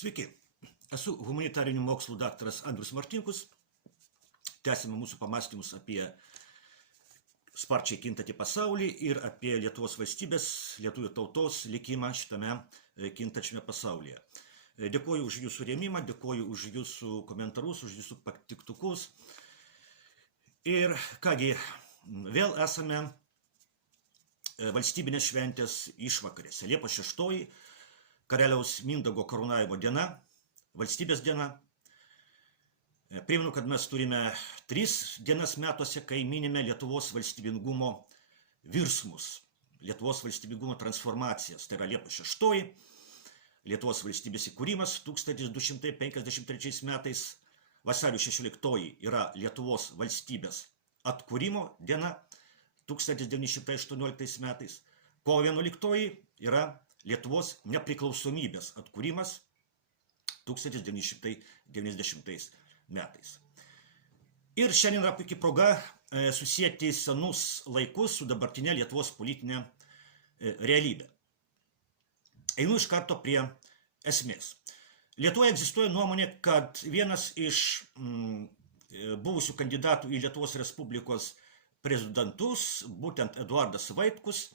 Sveiki, esu humanitarinių mokslų daktaras Andrius Martinkus. Tęsime mūsų pamastymus apie sparčiai kintantį pasaulį ir apie Lietuvos valstybės, lietuvių tautos likimą šitame kintančiame pasaulyje. Dėkoju už jūsų rėmimą, dėkoju už jūsų komentarus, už jūsų patiktukus. Ir kągi, vėl esame valstybinės šventės išvakarėse. Liepos 6, karaliaus Mindaugo karūnavimo diena, valstybės diena. Primenu, kad mes turime 3 dienas metuose, kai minime Lietuvos valstybingumo virsmus, Lietuvos valstybingumo transformacijas. Tai yra Liepos 6, Lietuvos valstybės įkūrimas 1253 metais, vasario 16 yra Lietuvos valstybės atkūrimo diena 1918 metais, kovo 11 yra Lietuvos nepriklausomybės atkūrimas 1990 metais. Ir šiandien yra puikia proga susijęti senus laikus su dabartinė Lietuvos politinė realybė. Einu iš karto prie esmės. Lietuvoje egzistuoja nuomonė, kad vienas iš buvusių kandidatų į Lietuvos Respublikos prezidentus, būtent Eduardas Vaitkus,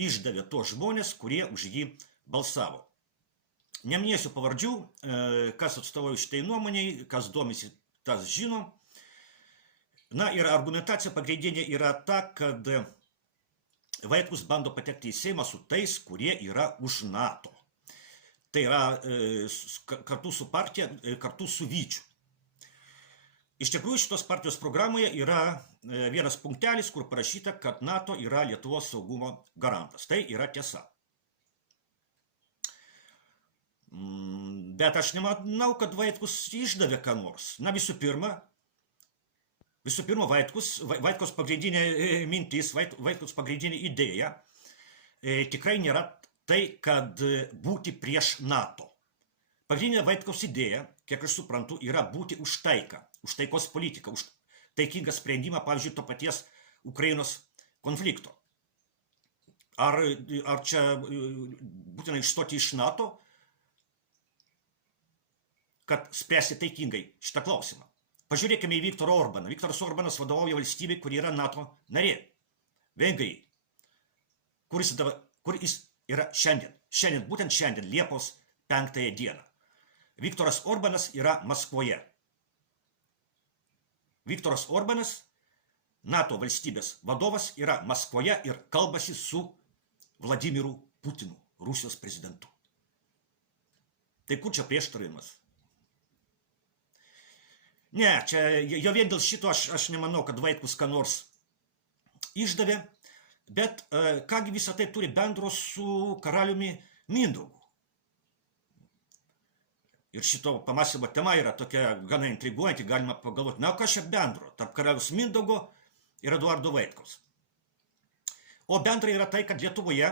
išdavė tuos žmonės, kurie už jį balsavo. Neminėsiu pavardžių, kas atstovauja šitai nuomoniai, kas domisi, tas žino. Na ir argumentacija pagrindinė yra ta, kad Vaitkus bando patekti į Seimą su tais, kurie yra už NATO. Tai yra kartu su partija, kartu su Vyčiu. Iš tikrųjų, šitos partijos programoje yra vienas punktelis, kur parašyta, kad NATO yra Lietuvos saugumo garantas. Tai yra tiesa. Bet aš nemanau, kad Vaitkus išdavė ką nors. Na, visų pirma, Vaitkus pagrindinė mintis, Vaitkus pagrindinė idėja tikrai nėra tai, kad būti prieš NATO. Pagrindinė Vaitkaus idėja, kiek aš suprantu, yra būti už taiką, už taikos politiką, už taikingą sprendimą, pavyzdžiui, to paties Ukrainos konflikto. Ar čia būtina išstoti iš NATO, kad spręsti taikingai šitą klausimą? Pažiūrėkime į Viktorą Orbaną. Viktoras Orbanas vadovauja valstybei, kur yra NATO narė. Vengrijai. Kur jis yra šiandien? Būtent šiandien, Liepos 5 dieną. Viktoras Orbanas yra Maskvoje. Viktoras Orbanas, NATO valstybės vadovas, yra Maskvoje ir kalbasi su Vladimiru Putinu, Rusijos prezidentu. Tai kur čia prieštaravimas? Ne, čia jo vien dėl šito aš nemanau, kad Vaitkus ką nors išdavė, bet kągi visą tai turi bendro su karaliumi Mindaugu. Ir šito pamąstymo tema yra tokia gana intriguojanti, galima pagalvoti, na, kas čia bendro tarp karaliaus Mindaugo ir Eduardo Vaitkaus. O bendra yra tai, kad Lietuvoje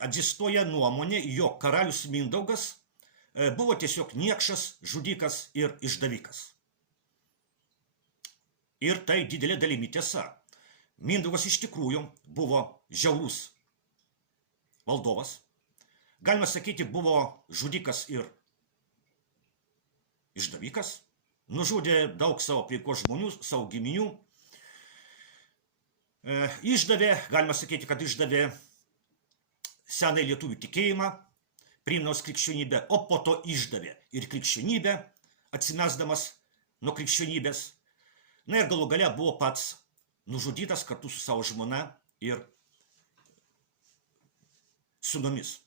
egzistuoja nuomonė, jog karalius Mindaugas buvo tiesiog niekšas, žudikas ir išdavikas. Ir tai didelė dalimi tiesa. Mindaugas iš tikrųjų buvo žiaurus valdovas. Galima sakyti, buvo žudikas ir išdavikas. Nužudė daug savo aplinkos žmonių, savo giminių. Išdavė, galima sakyti, kad išdavė senai lietuvių tikėjimą, priimdamas krikščionybę, o po to išdavė ir krikščionybę, atsimesdamas nuo krikščionybės. Na ir galų gale buvo pats nužudytas kartu su savo žmona ir sūnumis.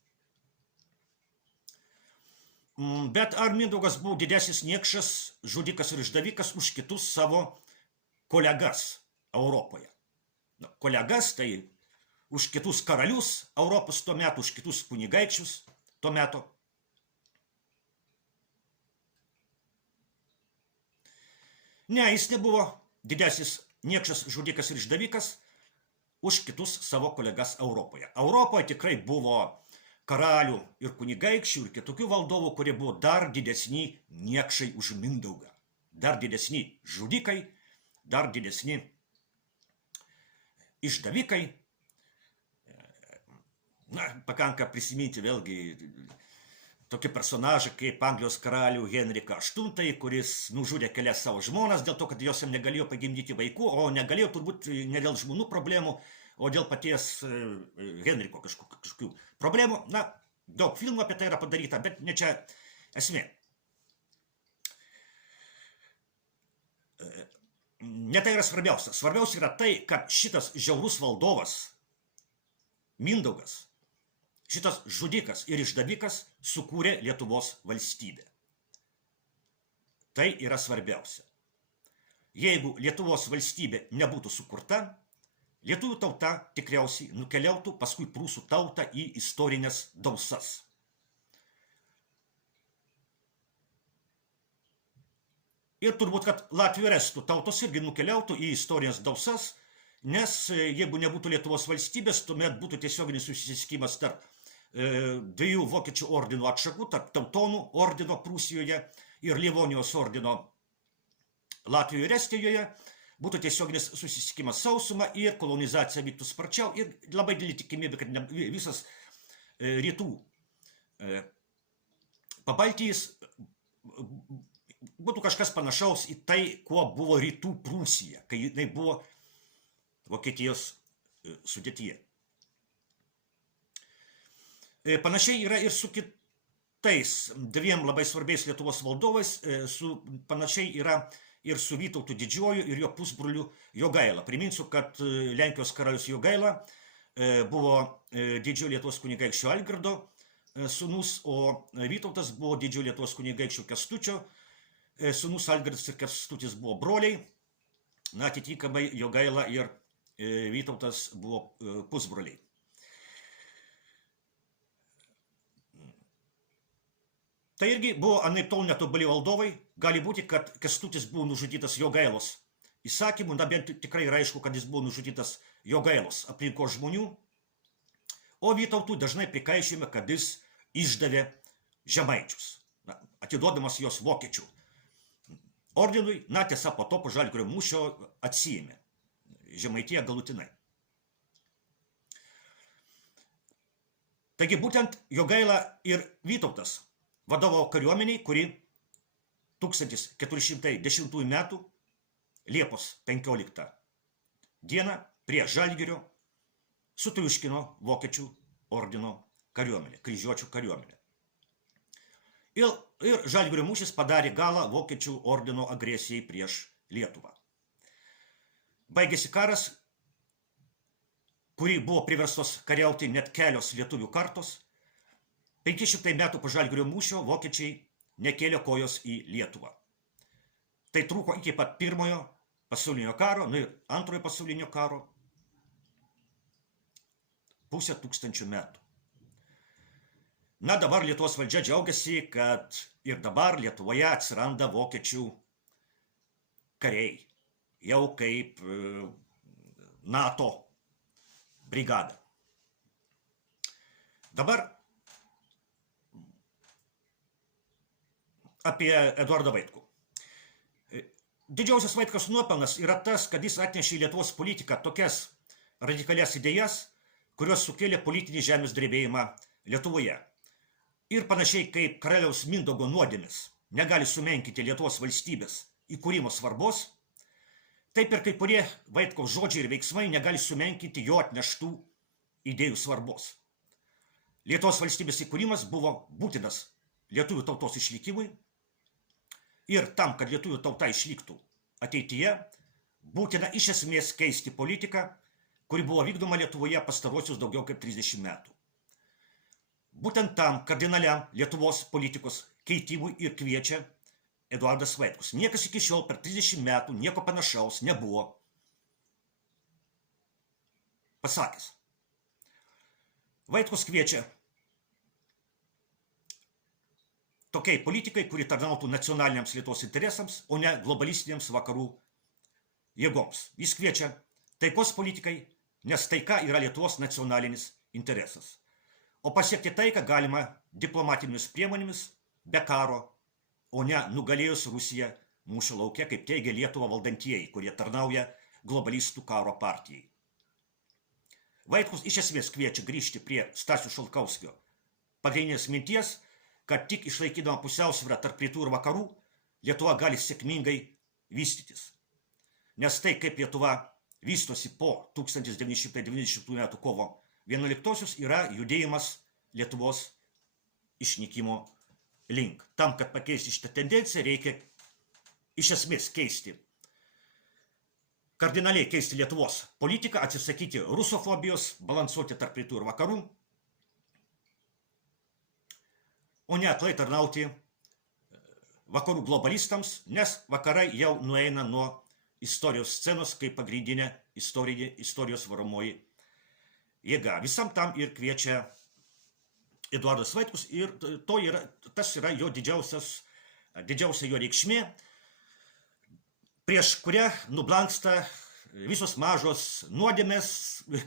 Bet ar Mindaugas buvo didesnis niekšas, žudikas ir išdavikas už kitus savo kolegas Europoje? Kolegas tai už kitus karalius Europos tuo metu, už kitus kunigaikščius tuo metu. Ne, jis nebuvo didesnis niekšas, žudikas ir išdavikas už kitus savo kolegas Europoje. Europoje tikrai buvo karalių ir kunigaikščių ir kitokių valdovų, kurie buvo dar didesni niekšai už Mindaugą. Dar didesni žudikai, dar didesni išdavikai. Na, pakanka prisiminti vėlgi tokie personažai kaip Anglijos karalių Henriką VIII, kuris nužudė kelias savo žmonas dėl to, kad jos jam negalėjo pagimdyti vaikų, o negalėjo turbūt ne dėl žmonų problemų, o dėl paties Henriko kažkokių problemų. Na, daug filmų apie tai yra padaryta, bet ne čia esmė. Ne tai yra svarbiausia. Svarbiausia yra tai, kad šitas žiaurus valdovas, Mindaugas, šitas žudikas ir išdavikas sukūrė Lietuvos valstybę. Tai yra svarbiausia. Jeigu Lietuvos valstybė nebūtų sukurta, lietuvių tauta tikriausiai nukeliautų paskui prūsų tautą į istorinės dausas. Ir turbūt, kad Latvių ir Estų tautos irgi nukeliautų į istorinės dausas, nes jeigu nebūtų Lietuvos valstybės, tuomet būtų tiesioginis susisiekimas tarp dviejų vokiečių ordino atšakų, tarp Teutonų ordino Prūsijoje ir Livonijos ordino Latvijoje ir Estijoje, būtų tiesioginis susisiekimas sausuma ir kolonizacija vyktų sparčiau ir labai didelė tikimybė, kad visas rytų Pabaltijis būtų kažkas panašaus į tai, kuo buvo rytų Prūsija, kai jinai buvo Vokietijos sudėtyje. Panašiai yra ir su kitais dviem labai svarbiais Lietuvos valdovais, panašiai yra ir su Vytautu Didžiuoju ir jo pusbroliu Jogaila. Priminsiu, kad Lenkijos karalius Jogaila buvo didžiojo Lietuvos kunigaikščio Algirdo sūnus, o Vytautas buvo didžiojo Lietuvos kunigaikščio Kęstučio sūnus. Algirdas ir Kęstutis buvo broliai, na, atitinkamai Jogaila ir Vytautas buvo pusbroliai. Tai irgi buvo anaiptol netobuli valdovai. Gali būti, kad Kęstutis buvo nužudytas Jogailos įsakymu, na bent tikrai yra aišku, kad jis buvo nužudytas Jogailos aplinkos žmonių, o Vytautui dažnai prikaišėme, kad jis išdavė žemaičius, atiduodamas jos vokiečių ordinui. Na, tiesa, po to po Žalgirio mūšio atsiėmė Žemaitiją galutinai. Taigi būtent Jogaila ir Vytautas vadovavo kariuomeniai, kuri 1410 metų Liepos 15 dieną prie Žalgirio sutriuškino vokiečių ordino kariuomenę, kryžiuočių kariuomenę. Ir Žalgirio mūšis padarė galą vokiečių ordino agresijai prieš Lietuvą. Baigėsi karas, kurį buvo priverstos kariauti net kelios lietuvių kartos. 500 metų po Žalgirio mūšio vokiečiai nekėlė kojos į Lietuvą. Tai truko iki pat pirmojo pasaulinio karo, ir antrojo pasaulinio karo, 500 metų. Na, dabar Lietuvos valdžia džiaugiasi, kad ir dabar Lietuvoje atsiranda vokiečių kariai, jau kaip NATO brigada. Dabar apie Eduardą Vaitkų. Didžiausias Vaitkaus nuopelnas yra tas, kad jis atnešė į Lietuvos politiką tokias radikalias idėjas, kurios sukėlė politinį žemės drebėjimą Lietuvoje. Ir panašiai kaip karaliaus Mindaugo nuodėmės negali sumenkinti Lietuvos valstybės įkūrimo svarbos, taip ir kai kurie Vaitkaus žodžiai ir veiksmai negali sumenkinti jo atneštų idėjų svarbos. Lietuvos valstybės įkūrimas buvo būtinas lietuvių tautos išlikimui ir tam, kad lietuvių tauta išliktų ateityje, būtina iš esmės keisti politiką, kuri buvo vykdoma Lietuvoje pastaruosius daugiau kaip 30 metų. Būtent tam kardinaliam Lietuvos politikos keitimui ir kviečia Eduardas Vaitkus. Niekas iki šiol per 30 metų nieko panašaus nebuvo pasakęs. Vaitkus kviečia tokiai politikai, kuri tarnautų nacionaliniams Lietuvos interesams, o ne globalistiniams vakarų jėgoms. Jis kviečia taikos politikai, nes taika yra Lietuvos nacionalinis interesas. O pasiekti taiką galima diplomatinėmis priemonėmis, be karo, o ne nugalėjus Rusiją mūšio lauke, kaip teigia Lietuvą valdantieji, kurie tarnauja globalistų karo partijai. Vaitkus iš esmės kviečia grįžti prie Stasio Šalkauskio pagrindinės minties, kad tik išlaikydama pusiausvyrą tarp rytų ir vakarų, Lietuva gali sėkmingai vystytis. Nes tai, kaip Lietuva vystosi po 1990 m. kovo 11-osios, yra judėjimas Lietuvos išnykimo link. Tam, kad pakeisti šitą tendenciją, reikia iš esmės keisti, kardinaliai keisti Lietuvos politiką, atsisakyti rusofobijos, balansuoti tarp rytų ir vakarų, o ne aklai tarnauti vakarų globalistams, nes vakarai jau nueina nuo istorijos scenos kaip pagrindinė istorijos varomoji jėga. Visam tam ir kviečia Eduardas Vaitkus ir tas yra jo didžiausia jo reikšmė, prieš kurią nublanksta visos mažos nuodėmės,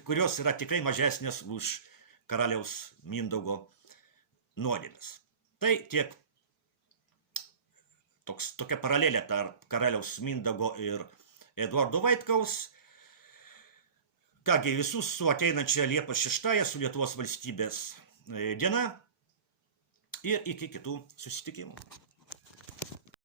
kurios yra tikrai mažesnės už karaliaus Mindaugo nuodėmės. Tai tiek tokia paralelė tarp karaliaus Mindaugo ir Eduardo Vaitkaus. Kągi, visus su ateinančia Liepos 6-ąją, su Lietuvos valstybės diena ir iki kitų susitikimų.